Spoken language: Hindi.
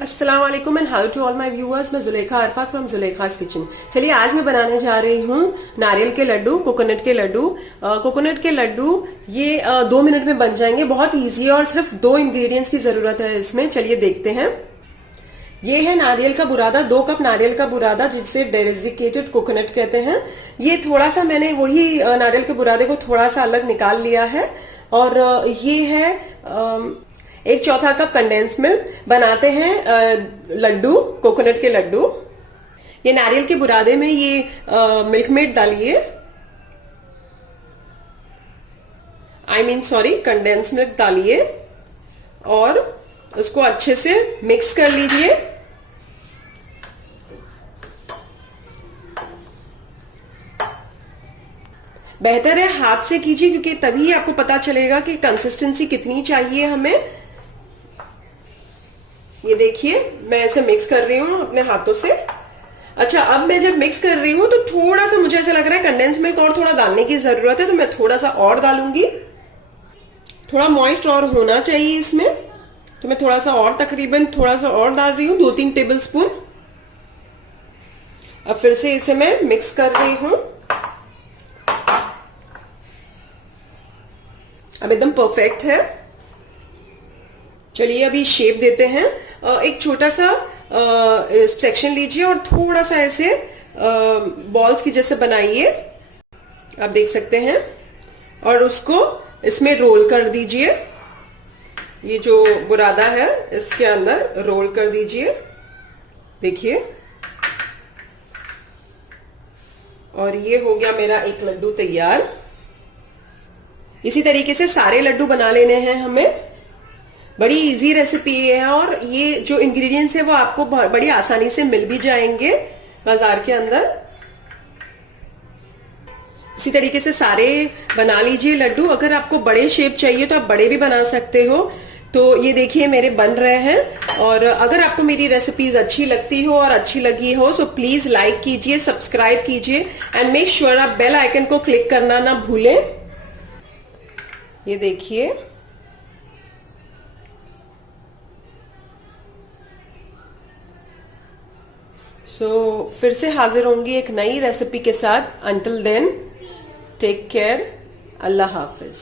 अस्सलाम वालेकुम and how to all my viewers. मैं जुलेखा अरफा फ्रॉम जुलेखास किचन। चलिए आज मैं बनाने जा रही हूँ नारियल के लड्डू, कोकोनट के लड्डू। कोकोनट के लड्डू ये 2 मिनट में बन जाएंगे। बहुत इजी है और सिर्फ 2 इंग्रेडिएंट्स की जरूरत है इसमें। चलिए देखते हैं। ये है नारियल का बुरादा, 2 कप नारियल का बुरादा जिसे डेजिकेटेड कोकोनट कहते हैं। ये थोड़ा सा मैंने वही नारियल के बुरादे को थोड़ा सा अलग निकाल लिया है। और ये है 1/4 कप कंडेंस मिल्क। बनाते हैं लड्डू, कोकोनट के लड्डू। ये नारियल के बुरादे में ये मिल्क मेड डालिए, कंडेंस मिल्क डालिए और उसको अच्छे से मिक्स कर लीजिए। बेहतर है हाथ से कीजिए क्योंकि तभी आपको पता चलेगा कि कंसिस्टेंसी कितनी चाहिए हमें। ये देखिए मैं ऐसे मिक्स कर रही हूँ अपने हाथों से। अच्छा, अब मैं जब मिक्स कर रही हूँ तो थोड़ा सा मुझे ऐसा लग रहा है कंडेंस मिल्क और थोड़ा डालने की जरूरत है, तो मैं थोड़ा सा और डालूंगी। थोड़ा मॉइस्ट और होना चाहिए इसमें, तो मैं थोड़ा सा और, तकरीबन थोड़ा सा और डाल रही हूँ, 2-3 टेबल स्पून। अब फिर से इसे मैं मिक्स कर रही हूँ। अब एकदम परफेक्ट है। चलिए अभी शेप देते हैं। एक छोटा सा सेक्शन लीजिए और थोड़ा सा ऐसे बॉल्स की जैसे बनाइए, आप देख सकते हैं, और उसको इसमें रोल कर दीजिए। ये जो बुरादा है इसके अंदर रोल कर दीजिए, देखिए। और ये हो गया मेरा एक लड्डू तैयार। इसी तरीके से सारे लड्डू बना लेने हैं हमें। बड़ी इजी रेसिपी है और ये जो इंग्रेडिएंट्स है वो आपको बड़ी आसानी से मिल भी जाएंगे बाजार के अंदर। इसी तरीके से सारे बना लीजिए लड्डू। अगर आपको बड़े शेप चाहिए तो आप बड़े भी बना सकते हो। तो ये देखिए मेरे बन रहे हैं। और अगर आपको मेरी रेसिपीज अच्छी लगती हो और अच्छी लगी हो सो प्लीज लाइक कीजिए, सब्सक्राइब कीजिए एंड मेक श्योर आप बेल आइकन को क्लिक करना ना भूलें। ये देखिए, फिर से हाजिर होंगी एक नई रेसिपी के साथ। अंटिल देन टेक केयर, अल्लाह हाफिज।